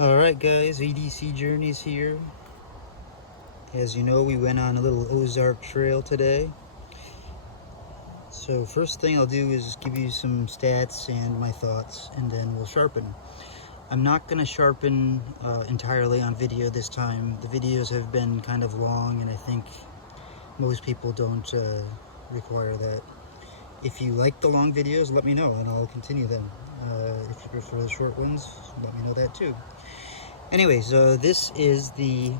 Alright guys, EDC Journeys here. As you know, we went on a little Ozark Trail today. So first thing I'll do is give you some stats and my thoughts, and then we'll sharpen. I'm not going to sharpen entirely on video this time. The videos have been kind of long, and I think most people don't require that. If you like the long videos, let me know and I'll continue them. If you prefer the short ones, let me know that too. Anyways, this is the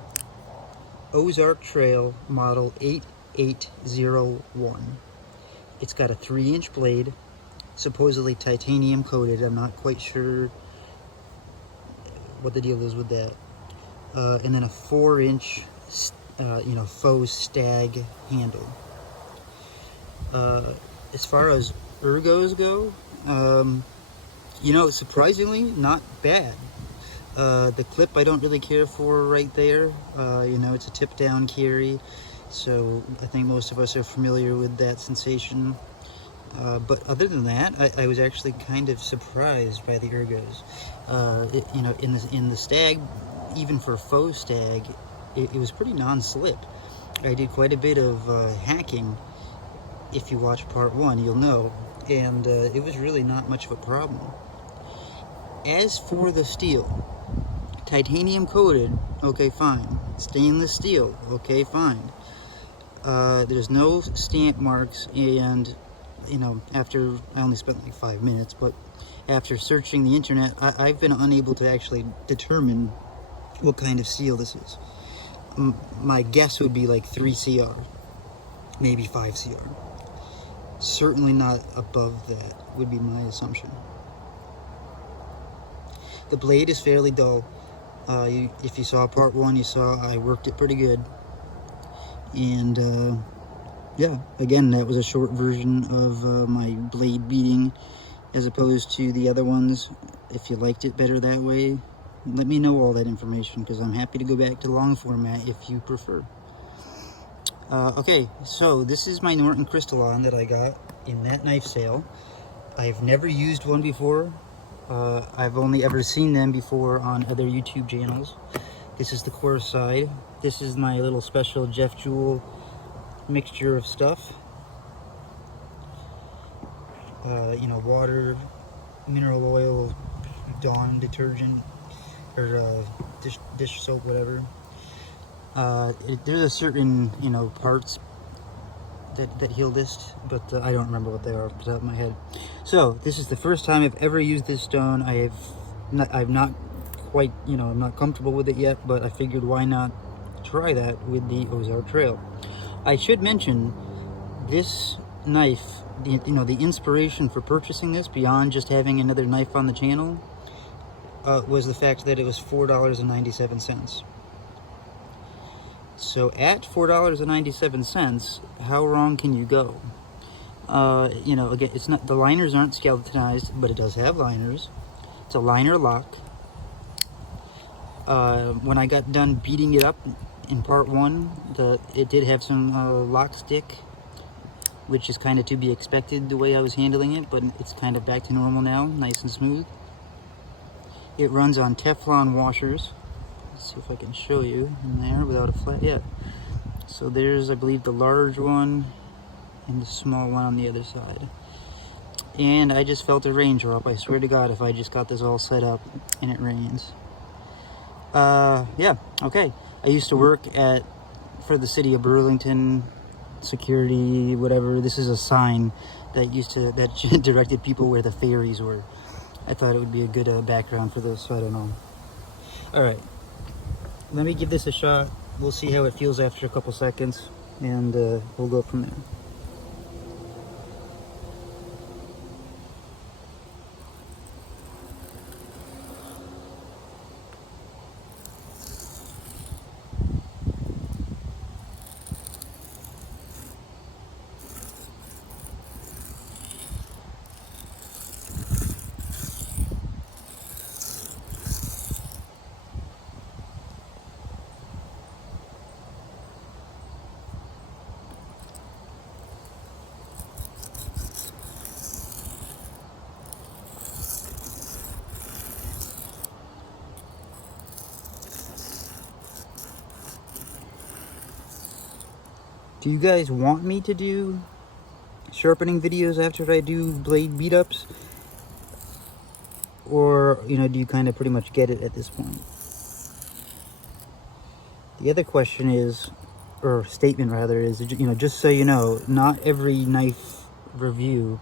Ozark Trail model 8801. It's got a 3-inch blade, supposedly titanium coated. I'm not quite sure what the deal is with that. And then a 4-inch, faux Stag handle. As far as ergos go, surprisingly not bad. The clip I don't really care for right there. It's a tip down carry, so I think most of us are familiar with that sensation. But other than that, I was actually kind of surprised by the ergos. In the Stag, even for faux Stag, it was pretty non-slip. I did quite a bit of hacking. If you watch part 1, you'll know, and it was really not much of a problem. As for the steel, titanium coated, okay, fine. Stainless steel, okay, fine. There's no stamp marks, and after I only spent like 5 minutes, but after searching the internet, I've been unable to actually determine what kind of steel this is. My guess would be like 3 CR, maybe 5 CR. Certainly not above that would be my assumption. The blade is fairly dull. If you saw part 1, you saw I worked it pretty good. And yeah, again, that was a short version of my blade beating as opposed to the other ones. If you liked it better that way, let me know all that information, because I'm happy to go back to long format if you prefer. Okay, so this is my Norton Crystalon that I got in that knife sale. I've never used one before. I've only ever seen them before on other YouTube channels. This is the coarse side. This is my little special Jeff Jewell mixture of stuff. Water, mineral oil, Dawn detergent, or dish soap, whatever. There's a certain, parts that he'll list, but I don't remember what they are off the top of my head. So this is the first time I've ever used this stone. I'm not quite, I'm not comfortable with it yet, but I figured why not try that with the Ozark Trail. I should mention this knife, the inspiration for purchasing this, beyond just having another knife on the channel, was the fact that it was $4.97. So at $4.97, how wrong can you go? Again, it's not, the liners aren't skeletonized, but it does have liners. It's a liner lock. When I got done beating it up in part 1, it did have some lock stick, which is kind of to be expected the way I was handling it, but it's kind of back to normal now, nice and smooth. It runs on Teflon washers. Let's see if I can show you in there without a flat. Yeah. So there's, I believe, the large one and the small one on the other side. And I just felt a rain drop. I swear to God, if I just got this all set up and it rains. Yeah, okay. I used to work for the city of Burlington, security, whatever. This is a sign that directed people where the ferries were. I thought it would be a good background for this, so I don't know. All right. Let me give this a shot. We'll see how it feels after a couple seconds, and we'll go from there. Do you guys want me to do sharpening videos after I do blade beat-ups? Or, you know, do you kind of pretty much get it at this point? The other question is, or statement rather, is, you know, just so you know, not every knife review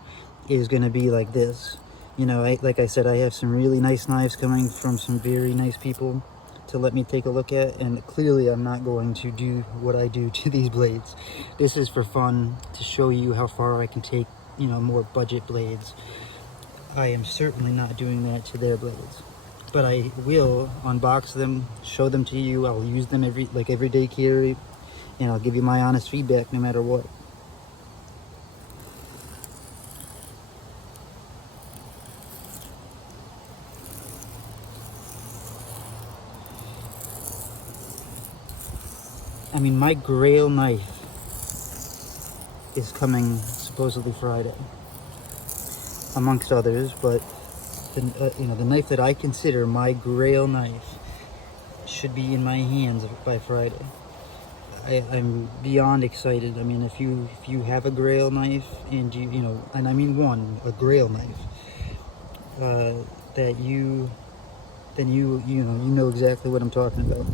is going to be like this. You know, like I said, I have some really nice knives coming from some very nice people to let me take a look at, and clearly I'm not going to do what I do to these blades. This is for fun, to show you how far I can take, you know, more budget blades. I am certainly not doing that to their blades, but I will unbox them, show them to you. I'll use them everyday carry, and I'll give you my honest feedback no matter what. I mean, my Grail knife is coming supposedly Friday, amongst others, but you know, the knife that I consider my Grail knife should be in my hands by Friday. I'm beyond excited. I mean, if you have a Grail knife, and you know, and I mean a Grail knife, that you know exactly what I'm talking about.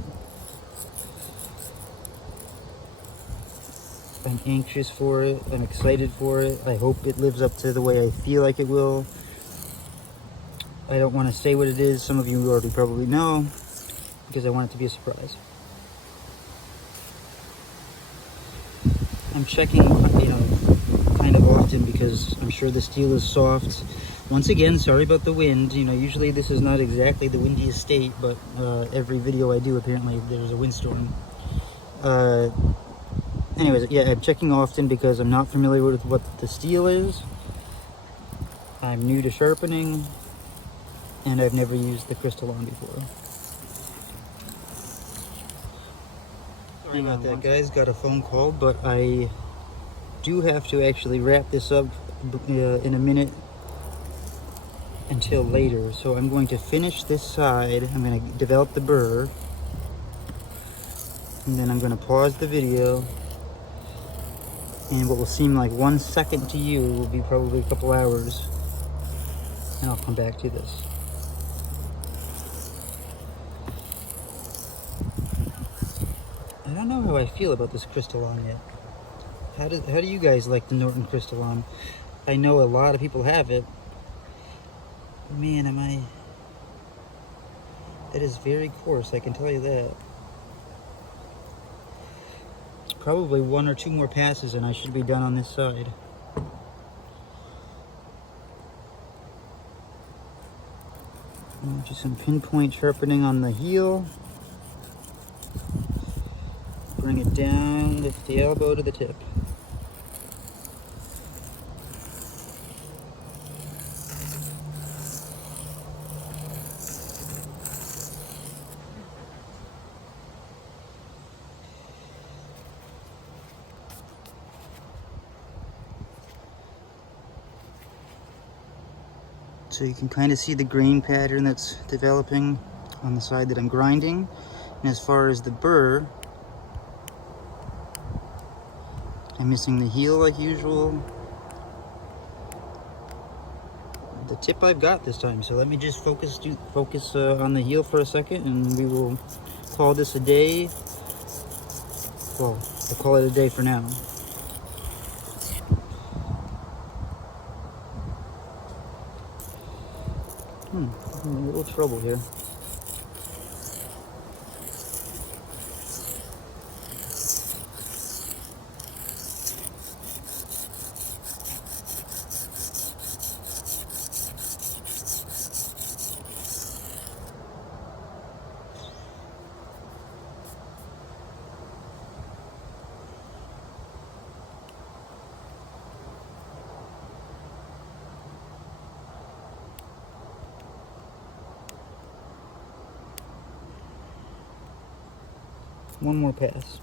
I'm anxious for it. I'm excited for it. I hope it lives up to the way I feel like it will. I don't want to say what it is. Some of you already probably know, because I want it to be a surprise. I'm checking, you know, kind of often, because I'm sure the steel is soft. Once again, sorry about the wind. You know, usually this is not exactly the windiest state, but every video I do, apparently there's a windstorm. Anyways, yeah, I'm checking often because I'm not familiar with what the steel is. I'm new to sharpening, and I've never used the Crystalline before. Sorry about that, guys. Got a phone call, but I do have to actually wrap this up in a minute until later. So I'm going to finish this side. I'm going to develop the burr, and then I'm going to pause the video. And what will seem like 1 second to you will be probably a couple hours, and I'll come back to this. I don't know how I feel about this Crystalline yet. How do you guys like the Norton Crystalline? I know a lot of people have it. Man, that is very coarse, I can tell you that. Probably 1 or 2 more passes and I should be done on this side. Just some pinpoint sharpening on the heel. Bring it down, lift the elbow to the tip. So you can kind of see the grain pattern that's developing on the side that I'm grinding. And as far as the burr, I'm missing the heel like usual. The tip I've got this time, so let me just focus on the heel for a second, and we will call this a day. Well, I'll call it a day for now. I'm in a little trouble here. One more pass.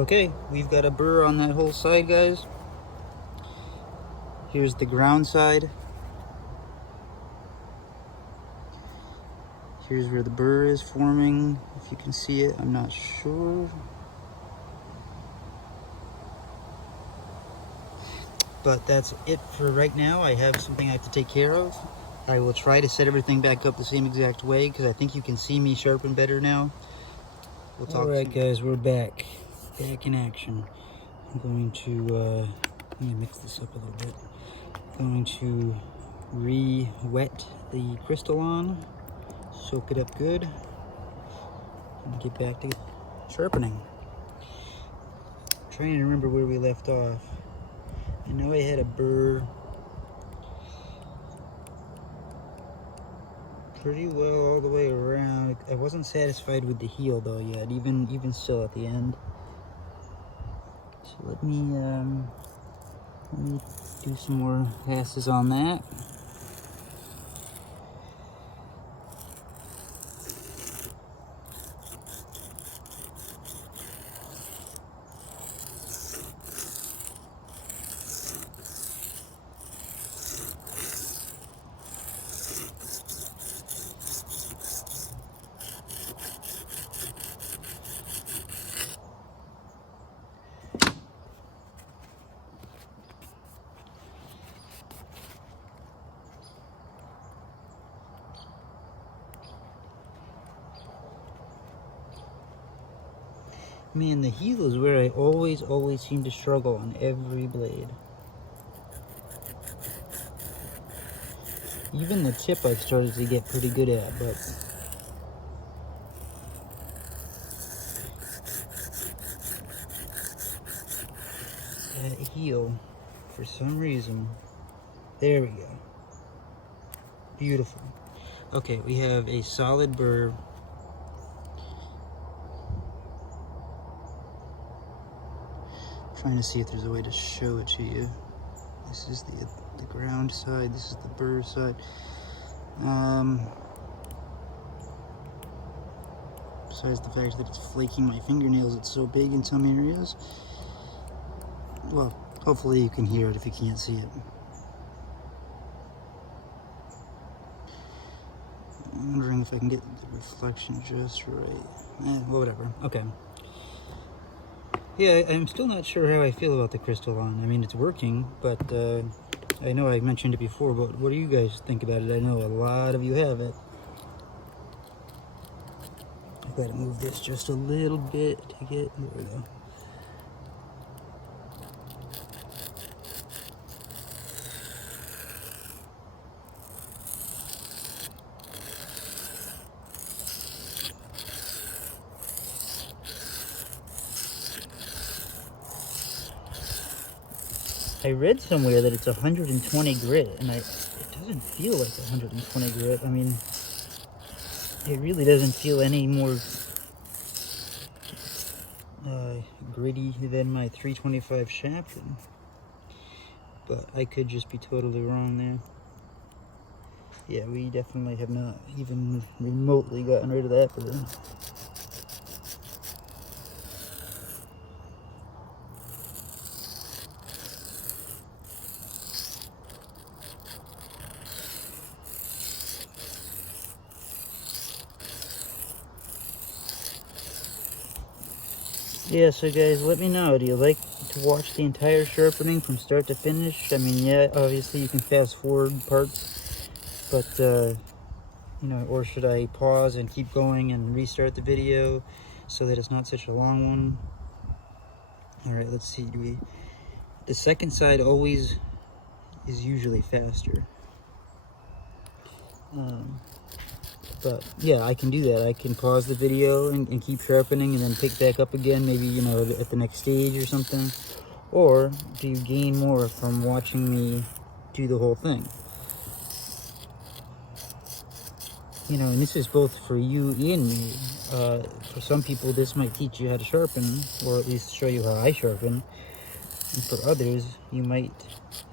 Okay, we've got a burr on that whole side, guys. Here's the ground side. Here's where the burr is forming. If you can see it, I'm not sure. But that's it for right now. I have something I have to take care of. I will try to set everything back up the same exact way because I think you can see me sharpen better now. We'll talk. All right, guys, we're back in action. I'm going to let me mix this up a little bit. I'm going to re-wet the crystalline, soak it up good, and get back to sharpening. I'm trying to remember where we left off. I know I had a burr pretty well all the way around. I wasn't satisfied with the heel though yet, even still at the end. So let me do some more passes on that. Man, the heel is where I always seem to struggle on every blade. Even the tip I've started to get pretty good at, but that heel, for some reason, there we go. Beautiful. Okay, we have a solid burr. Trying to see if there's a way to show it to you. This is the ground side, this is the burr side. Besides the fact that it's flaking my fingernails, it's so big in some areas. Well, hopefully you can hear it if you can't see it. I'm wondering if I can get the reflection just right. Whatever. Okay. Yeah, I'm still not sure how I feel about the crystalline. I mean, it's working, but I know I mentioned it before, but what do you guys think about it? I know a lot of you have it. I've got to move this just a little bit to get, there we go. I read somewhere that it's 120 grit, and it doesn't feel like 120 grit. I mean, it really doesn't feel any more gritty than my 325 sharpening. But I could just be totally wrong there. Yeah, we definitely have not even remotely gotten rid of that burr. Yeah, so guys, let me know. Do you like to watch the entire sharpening from start to finish? I mean, yeah, obviously you can fast forward parts, but, you know, or should I pause and keep going and restart the video so that it's not such a long one? All right, let's see. The second side always is usually faster. But yeah, I can do that. I can pause the video and keep sharpening and then pick back up again, maybe, you know, at the next stage or something. Or do you gain more from watching me do the whole thing? You know, and this is both for you and me. For some people, this might teach you how to sharpen, or at least show you how I sharpen. And for others, you might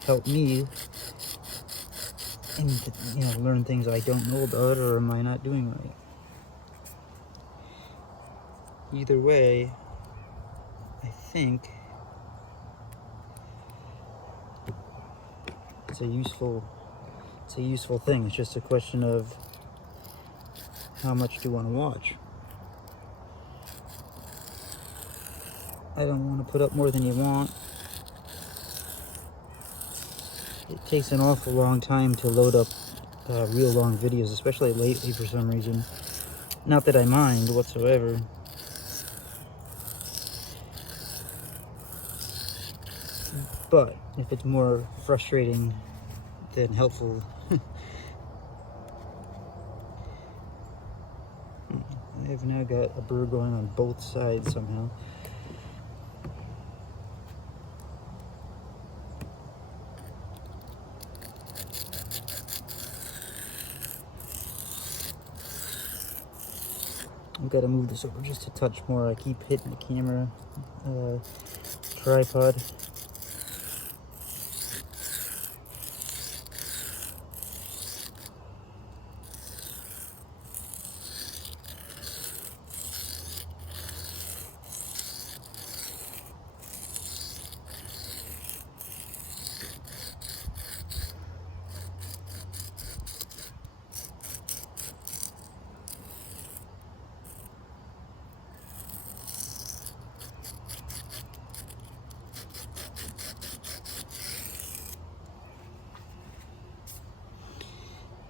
help me and, you know, learn things I don't know about or am I not doing right. Either way, I think it's a useful thing. It's just a question of how much do you want to watch. I don't want to put up more than you want. It takes an awful long time to load up real long videos, especially lately for some reason. Not that I mind whatsoever. But if it's more frustrating than helpful, I have now got a burr going on both sides somehow. I've got to move this over just a touch more. I keep hitting the camera tripod.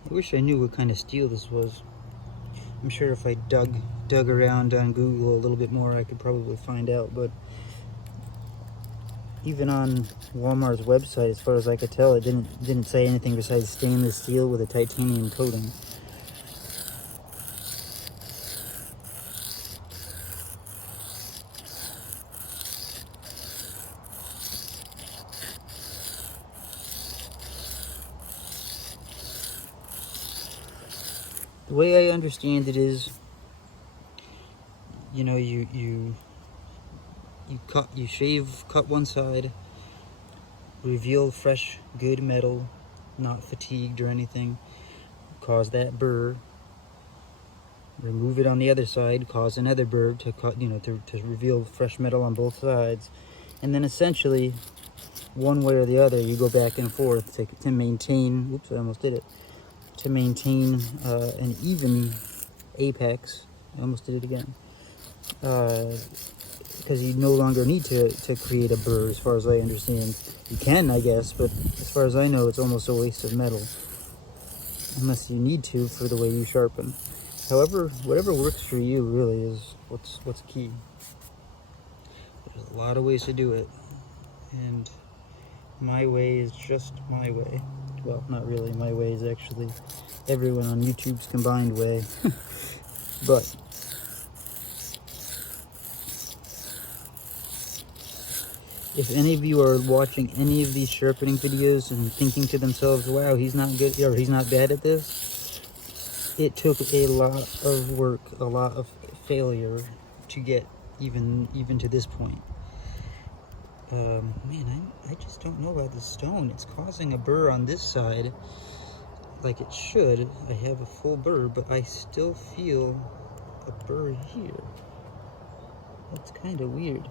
I wish I knew what kind of steel this was. I'm sure if I dug around on Google a little bit more, I could probably find out, but even on Walmart's website, as far as I could tell, it didn't say anything besides stainless steel with a titanium coating. The way I understand it is, you know, you cut one side, reveal fresh, good metal, not fatigued or anything, cause that burr, remove it on the other side, cause another burr to cut, you know, to reveal fresh metal on both sides, and then essentially, one way or the other, you go back and forth to maintain, oops, I almost did it, to maintain an even apex. I almost did it again. Because you no longer need to create a burr, as far as I understand. You can, I guess, but as far as I know, it's almost a waste of metal. Unless you need to for the way you sharpen. However, whatever works for you really is what's key. There's a lot of ways to do it. And my way is just my way. Well, not really. My way is actually everyone on YouTube's combined way. But if any of you are watching any of these sharpening videos and thinking to themselves, wow, he's not good, or he's not bad at this, it took a lot of work, a lot of failure to get even to this point. Man, I just don't know about this stone. It's causing a burr on this side like it should. I have a full burr, but I still feel a burr here. That's kind of weird.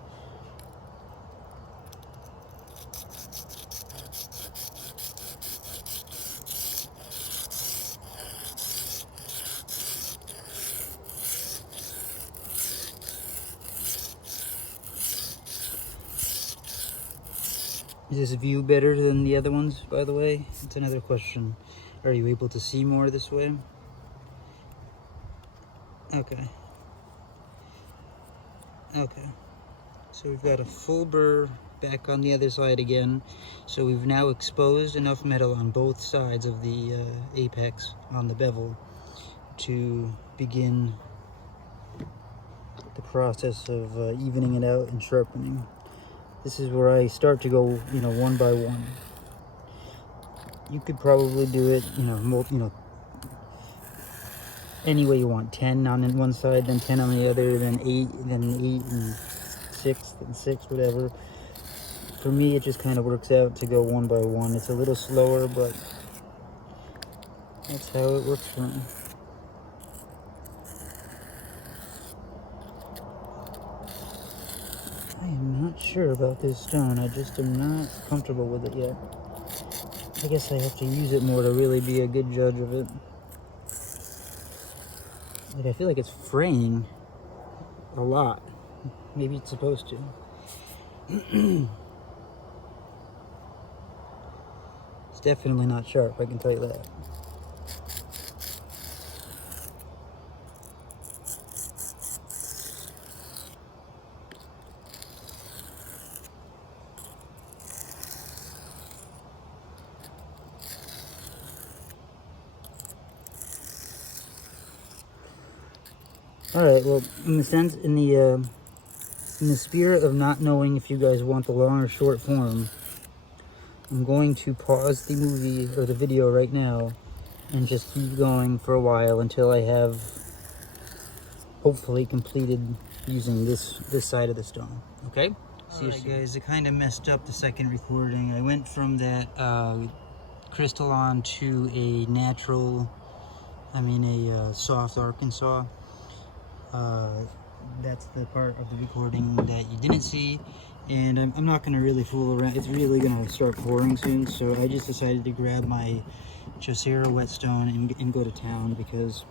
Is this view better than the other ones, by the way? That's another question. Are you able to see more this way? Okay. Okay. So we've got a full burr back on the other side again. So we've now exposed enough metal on both sides of the apex on the bevel to begin the process of evening it out and sharpening. This is where I start to go, you know, one by one. You could probably do it, you know, any way you want. 10 on one side, then 10 on the other, then 8 and 6, then 6, whatever. For me, it just kind of works out to go one by one. It's a little slower, but that's how it works for me. I am not not sure about this stone. I just am not comfortable with it yet. I guess I have to use it more to really be a good judge of it. Like, I feel like it's fraying a lot. Maybe it's supposed to. It's definitely not sharp, I can tell you that. All right. Well, in the spirit of not knowing if you guys want the long or short form, I'm going to pause the movie or the video right now and just keep going for a while until I have hopefully completed using this side of the stone. Okay? See you soon. Guys, it kind of messed up the second recording. I went from that crystalline to a natural, a soft Arkansas. That's the part of the recording that you didn't see, and I'm not going to really fool around. It's really going to start pouring soon, so I just decided to grab my Chaucera whetstone and go to town, because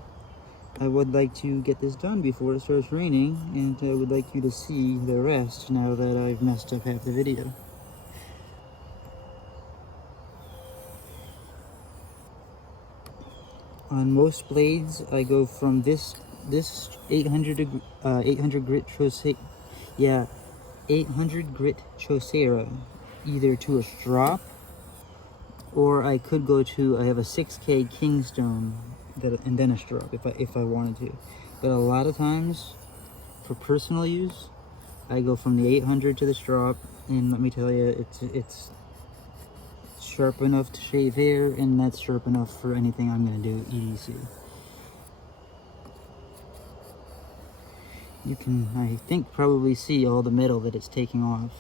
I would like to get this done before it starts raining, and I would like you to see the rest now that I've messed up half the video. On most blades, I go from this 800 grit Chaucera, 800 grit Chaucera, either to a strop, or I could go to, I have a 6K Kingstone and then a strop if I wanted to. But a lot of times, for personal use, I go from the 800 to the strop, and let me tell you, it's sharp enough to shave hair, and that's sharp enough for anything I'm going to do EDC. You can, I think, probably see all the metal that it's taking off.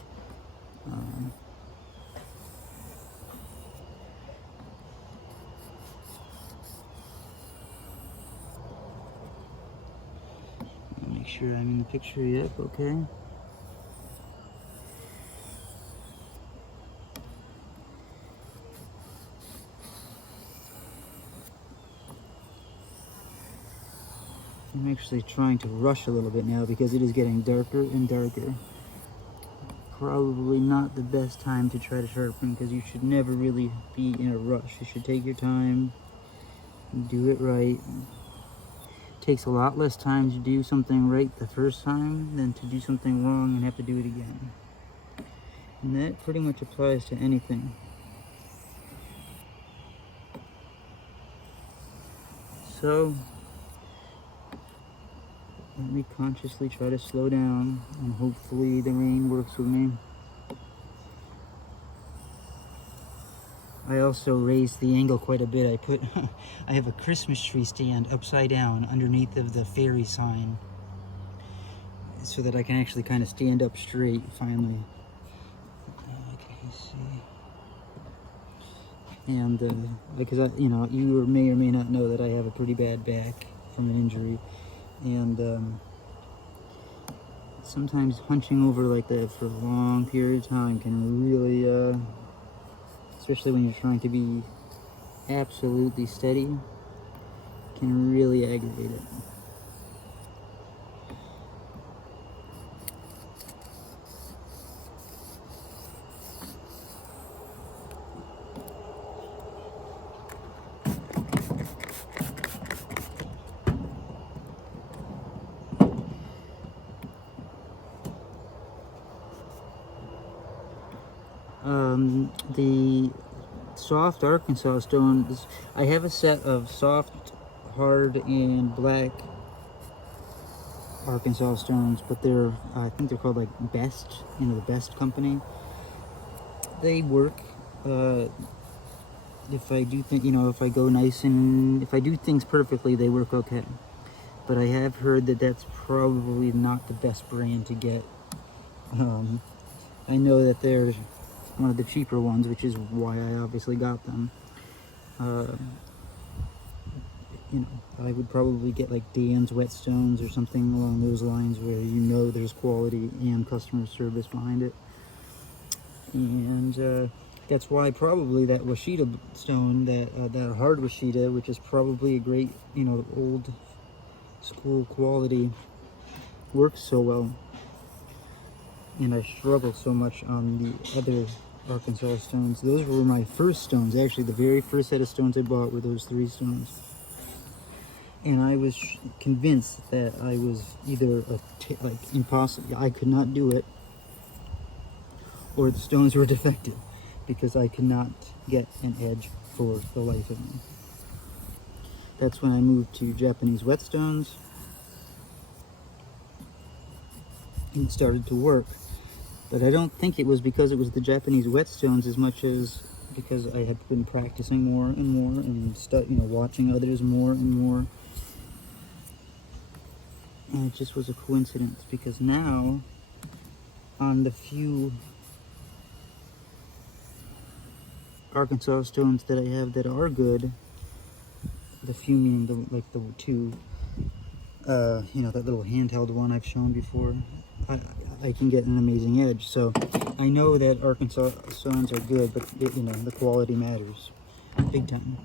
Make sure I'm in the picture. Yep, okay. I'm actually trying to rush a little bit now because it is getting darker and darker. Probably not the best time to try to sharpen, because you should never really be in a rush. You should take your time, do it right. It takes a lot less time to do something right the first time than to do something wrong and have to do it again. And that pretty much applies to anything. So, let me consciously try to slow down, and hopefully the rain works with me. I also raised the angle quite a bit. I have a Christmas tree stand upside down underneath of the fairy sign, so that I can actually kind of stand up straight finally. Okay, see. And because you may or may not know that I have a pretty bad back from an injury, and sometimes hunching over like that for a long period of time can really, especially when you're trying to be absolutely steady, can really aggravate it. The soft Arkansas stones, I have a set of soft, hard, and black Arkansas stones, but I think they're called like Best, the Best company. They work. If I do if I go if I do things perfectly, they work okay. But I have heard that that's probably not the best brand to get. I know that there's one of the cheaper ones, which is why I obviously got them. you know, I would probably get like Dan's Whetstones or something along those lines, where you know there's quality and customer service behind it. And that's why probably that Washita stone, that hard Washita, which is probably a great, you know, old school quality, works so well. And I struggle so much on the other Arkansas stones. Those were my first stones. Actually, the very first set of stones I bought were those 3 stones. And I was convinced that I was either like impossible, I could not do it, or the stones were defective, because I could not get an edge for the life of me. That's when I moved to Japanese whetstones and started to work. But I don't think it was because it was the Japanese whetstones as much as because I had been practicing more and more and you know, watching others more and more. And it just was a coincidence, because now on the few Arkansas stones that I have that are good, the few meaning the 2, you know, that little handheld one I've shown before, I can get an amazing edge. So I know that Arkansas stones are good, but you know, the quality matters big time.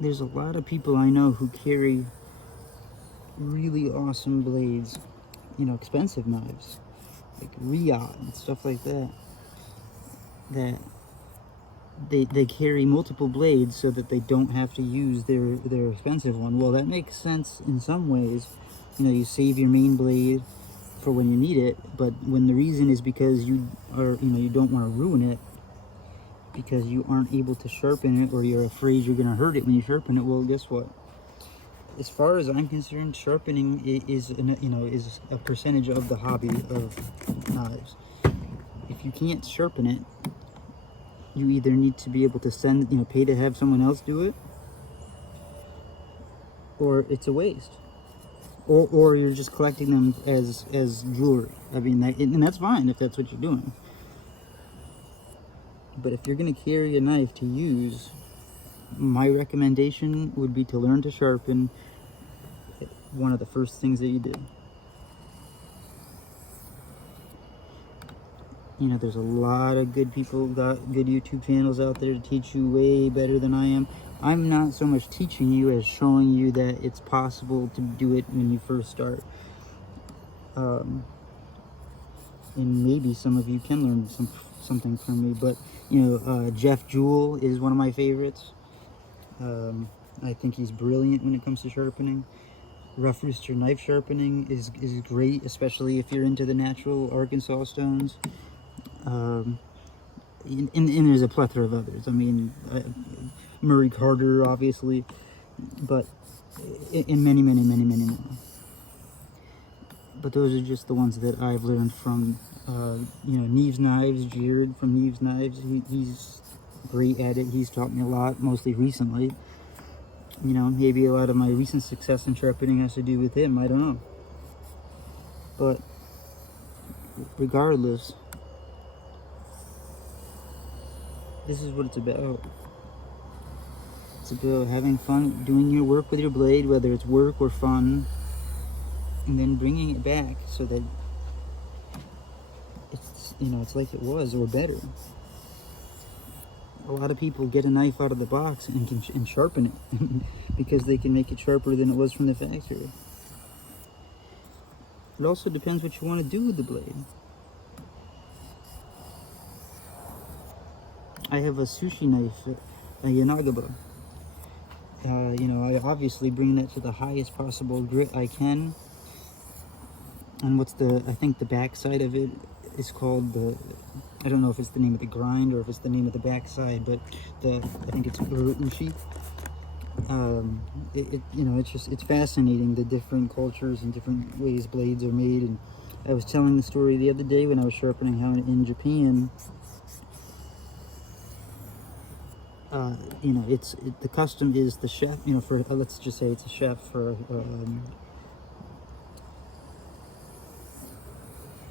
There's a lot of people I know who carry really awesome blades, you know, expensive knives, like Riot and stuff like that, that they carry multiple blades so that they don't have to use their expensive one. Well, that makes sense in some ways. You know, you save your main blade for when you need it, but when the reason is because you don't want to ruin it, because you aren't able to sharpen it, or you're afraid you're going to hurt it when you sharpen it. Well, guess what? As far as I'm concerned, sharpening is a percentage of the hobby of knives. If you can't sharpen it, you either need to be able to pay to have someone else do it, or it's a waste. Or you're just collecting them as jewelry. I mean, and that's fine if that's what you're doing. But if you're going to carry a knife to use, my recommendation would be to learn to sharpen one of the first things that you do. You know, there's a lot of good people, got good YouTube channels out there to teach you way better than I am. I'm not so much teaching you as showing you that it's possible to do it when you first start. And maybe some of you can learn something from me, but you know, Jeff Jewell is one of my favorites. I think he's brilliant when it comes to sharpening. Rough Rooster knife sharpening is great, especially if you're into the natural Arkansas stones. And there's a plethora of others. I mean, Murray Carter, obviously, but and many more. But those are just the ones that I've learned from, you know, Neves Knives, Jared from Neves Knives. He's great at it. He's taught me a lot, mostly recently. You know, maybe a lot of my recent success in sharpening has to do with him. I don't know. But regardless, this is what it's about. It's about having fun, doing your work with your blade, whether it's work or fun, and then bringing it back so that it's, you know, it's like it was or better. A lot of people get a knife out of the box and sharpen it because they can make it sharper than it was from the factory. It also depends what you want to do with the blade. I have a sushi knife, a Yanagaba. You know, I obviously bring that to the highest possible grit I can. And I think the back side of it is called I don't know if it's the name of the grind or if it's the name of the backside, but I think it's ushi. You know, it's fascinating, the different cultures and different ways blades are made. And I was telling the story the other day when I was sharpening how in Japan, you know, the custom is the chef, you know, for let's just say it's a chef for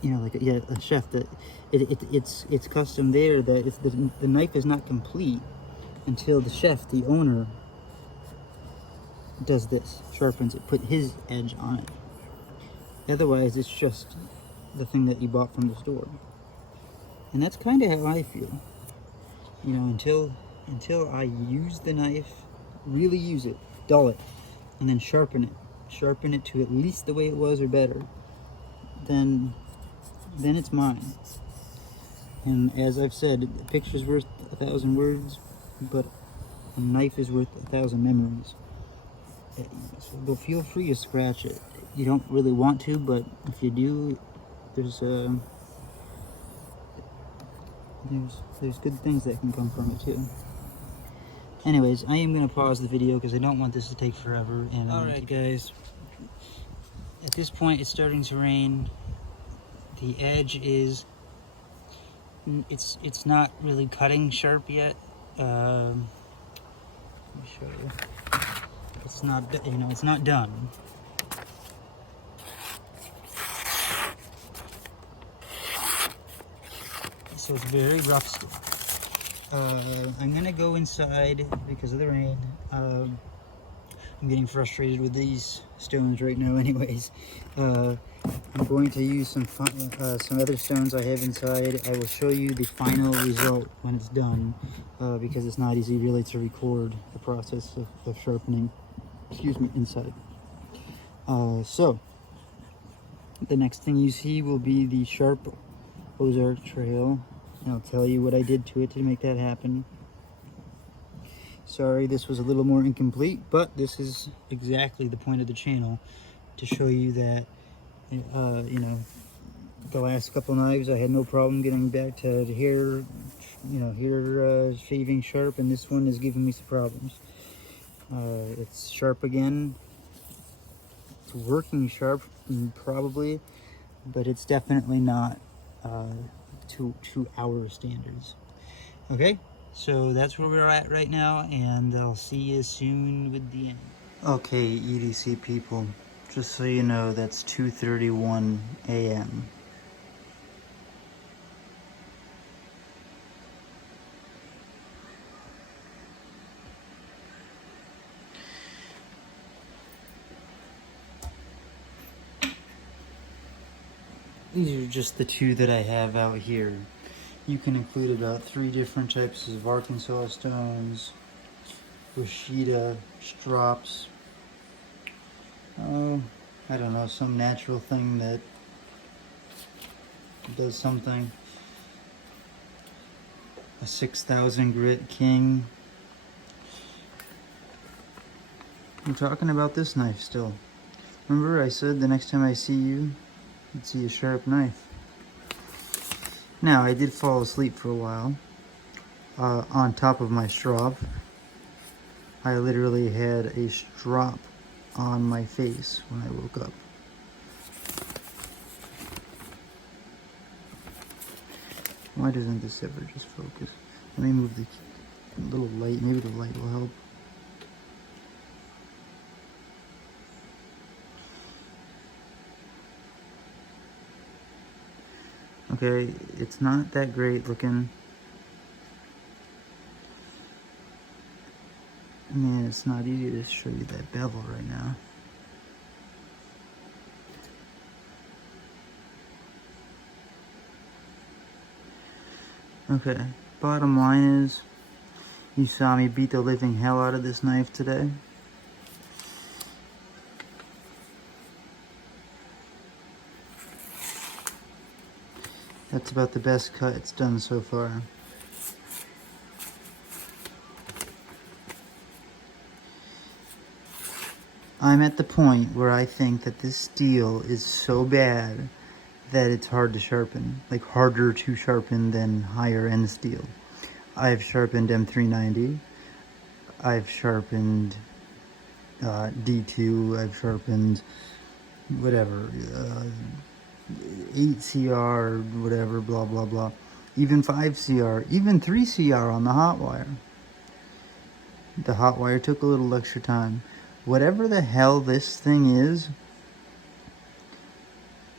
you know, like a chef, that it's custom there that it's the knife is not complete until the chef, the owner, does this, sharpens it, put his edge on it. Otherwise, it's just the thing that you bought from the store. And that's kind of how I feel. You know, until I use the knife, really use it, dull it, and then sharpen it to at least the way it was or better, then it's mine. And as I've said, a picture's worth 1,000 words, but a knife is worth 1,000 memories. So feel free to scratch it. You don't really want to, but if you do, there's good things that can come from it too. Anyways, I am going to pause the video because I don't want this to take forever. And alright guys, at this point it's starting to rain. The edge is, it's not really cutting sharp yet. Let me show you. It's not, you know, it's not done. So it's very rough still. I'm gonna go inside because of the rain. I'm getting frustrated with these stones right now anyways. I'm going to use some other stones I have inside. I will show you the final result when it's done, because it's not easy really to record the process of sharpening, excuse me, inside. So the next thing you see will be the sharp Ozark Trail. I'll tell you what I did to it to make that happen. Sorry, this was a little more incomplete, but this is exactly the point of the channel, to show you that, you know, the last couple knives I had no problem getting back to hair, you know, hair shaving sharp, and this one is giving me some problems. It's sharp again. It's working sharp, probably, but it's definitely not to our standards. Okay, so that's where we're at right now, and I'll see you soon with the end. Okay, EDC people, just so you know, that's 2:31 a.m. These are just the two that I have out here. You can include about 3 different types of Arkansas stones, Rashida, strops, I don't know, some natural thing that does something. A 6,000 grit king. I'm talking about this knife still. Remember I said the next time I see you, you'd see a sharp knife. Now, I did fall asleep for a while on top of my strop. I literally had a strop on my face when I woke up. Why doesn't this ever just focus? Let me move the little light. Maybe the light will help. Okay, it's not that great looking. Man, it's not easy to show you that bevel right now. Okay, bottom line is, you saw me beat the living hell out of this knife today. That's about the best cut it's done so far. I'm at the point where I think that this steel is so bad that it's hard to sharpen, like harder to sharpen than higher end steel. I've sharpened M390, I've sharpened D2, I've sharpened whatever, 8CR, whatever, blah blah blah, even 5CR, even 3CR on the hot wire. The hot wire took a little extra time. Whatever the hell this thing is,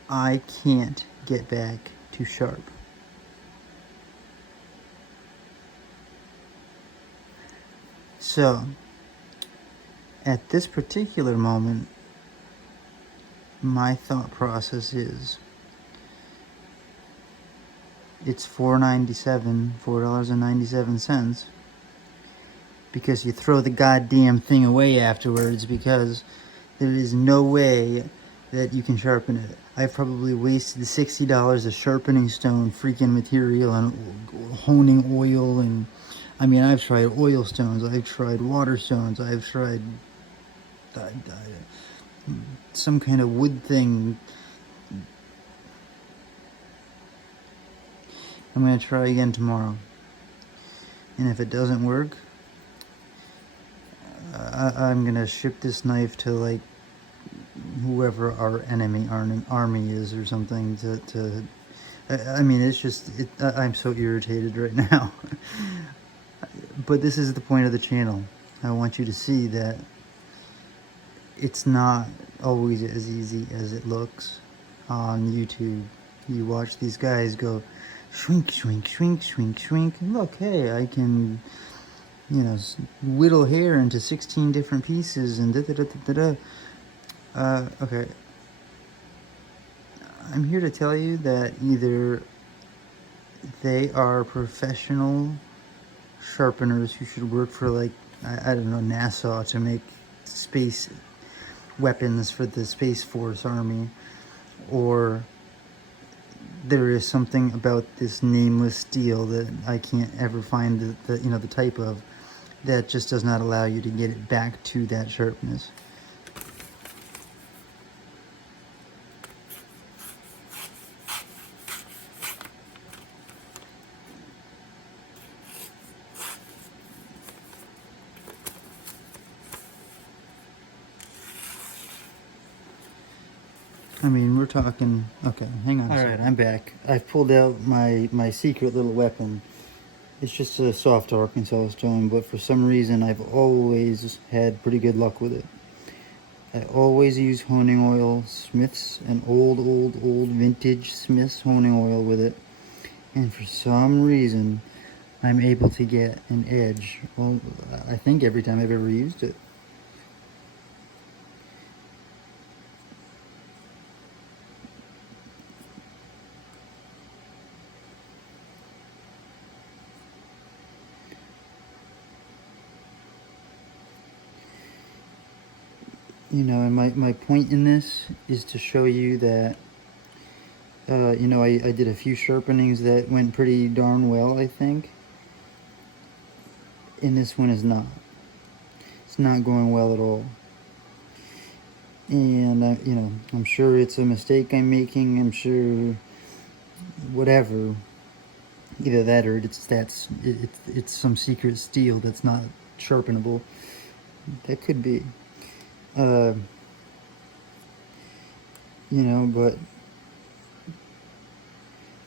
I can't get back to sharp. So, at this particular moment, my thought process is, it's $4.97, because you throw the goddamn thing away afterwards, because there is no way that you can sharpen it. I've probably wasted $60 of sharpening stone freaking material and honing oil, and I mean, I've tried oil stones, I've tried water stones, I've tried some kind of wood thing. I'm going to try again tomorrow, and if it doesn't work, I'm going to ship this knife to, like, whoever our army is or something I mean, it's just, I'm so irritated right now. But this is the point of the channel. I want you to see that it's not always as easy as it looks on YouTube. You watch these guys go shrink, shrink, shrink, shrink, shrink. Look, hey, I can, you know, whittle hair into 16 different pieces and da-da-da-da-da-da. Okay. I'm here to tell you that either they are professional sharpeners who should work for, like, I don't know, NASA to make space weapons for the Space Force Army, or there is something about this nameless steel that I can't ever find the you know, the type of, that just does not allow you to get it back to that sharpness. I mean, we're talking, okay, hang on. All right, I'm back. I've pulled out my secret little weapon. It's just a soft Arkansas stone, but for some reason I've always had pretty good luck with it. I always use honing oil, Smith's, an old vintage Smith's honing oil with it. And for some reason, I'm able to get an edge. Well, I think every time I've ever used it. You know, and my point in this is to show you that, you know, I did a few sharpenings that went pretty darn well, I think. And this one is not. It's not going well at all. And, you know, I'm sure it's a mistake I'm making. I'm sure whatever. Either that or it's some secret steel that's not sharpenable. That could be. You know, but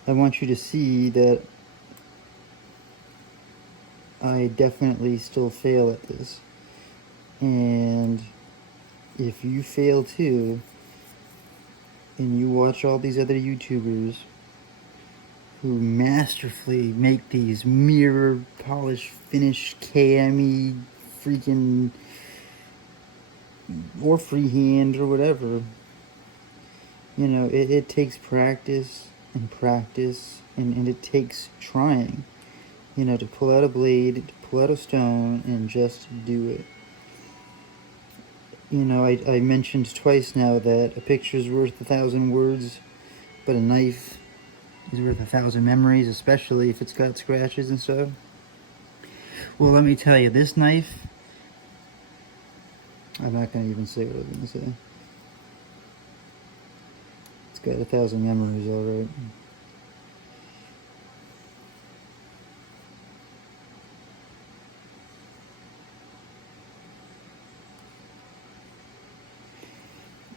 I want you to see that I definitely still fail at this. And if you fail too, and you watch all these other YouTubers who masterfully make these mirror polish finish KME freaking, or freehand or whatever, you know, it takes practice and practice, and it takes trying, you know, to pull out a blade, to pull out a stone, and just do it. You know, I mentioned twice now that a picture's worth 1,000 words, but a knife is worth 1,000 memories, especially if it's got scratches and stuff. Well, let me tell you, this knife, I'm not going to even say what I was going to say. It's got 1,000 memories, all right.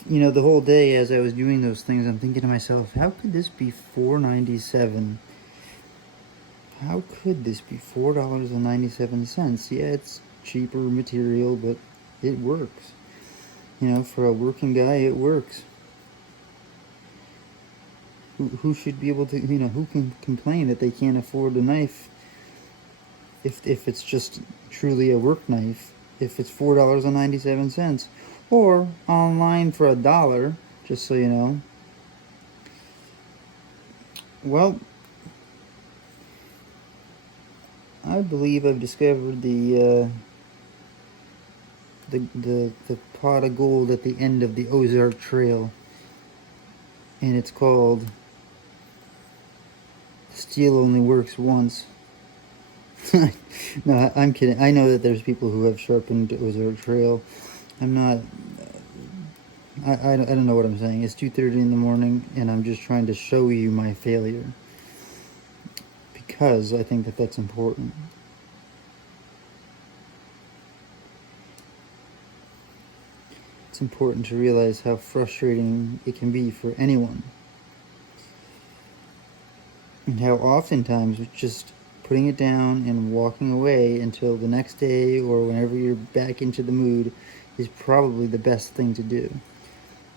You know, the whole day as I was doing those things, I'm thinking to myself, how could this be $4.97? How could this be $4.97? Yeah, it's cheaper material, but it works. You know, for a working guy, it works. Who should be able to, you know, who can complain that they can't afford a knife if it's just truly a work knife, if it's $4.97, or online for $1, just so you know. Well, I believe I've discovered the pot of gold at the end of the Ozark Trail, and it's called "Steel Only Works Once." No, I'm kidding. I know that there's people who have sharpened Ozark Trail. I'm not. I don't know what I'm saying. It's 2:30 in the morning, and I'm just trying to show you my failure because I think that that's important. It's important to realize how frustrating it can be for anyone, and how oftentimes just putting it down and walking away until the next day or whenever you're back into the mood is probably the best thing to do,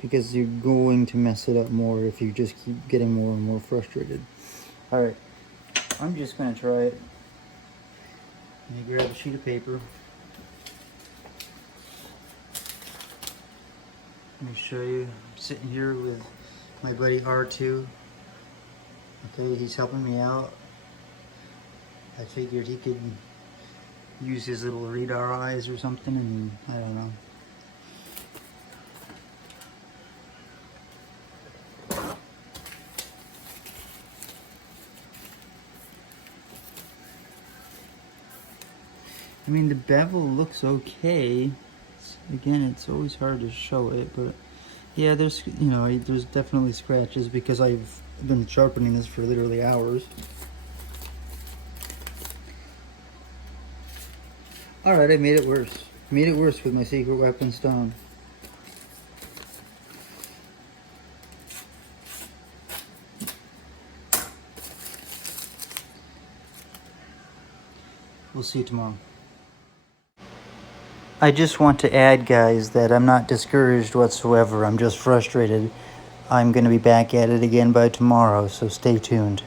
because you're going to mess it up more if you just keep getting more and more frustrated. Alright, I'm just going to try it. Let me grab a sheet of paper. Let me show you. I'm sitting here with my buddy R2. Okay, he's helping me out. I figured he could use his little radar eyes or something, and I don't know. I mean, the bevel looks okay. Again, it's always hard to show it, but yeah, there's, you know, there's definitely scratches because I've been sharpening this for literally hours. Alright, I made it worse. Made it worse with my secret weapon stone. We'll see you tomorrow. I just want to add, guys, that I'm not discouraged whatsoever. I'm just frustrated. I'm going to be back at it again by tomorrow, so stay tuned.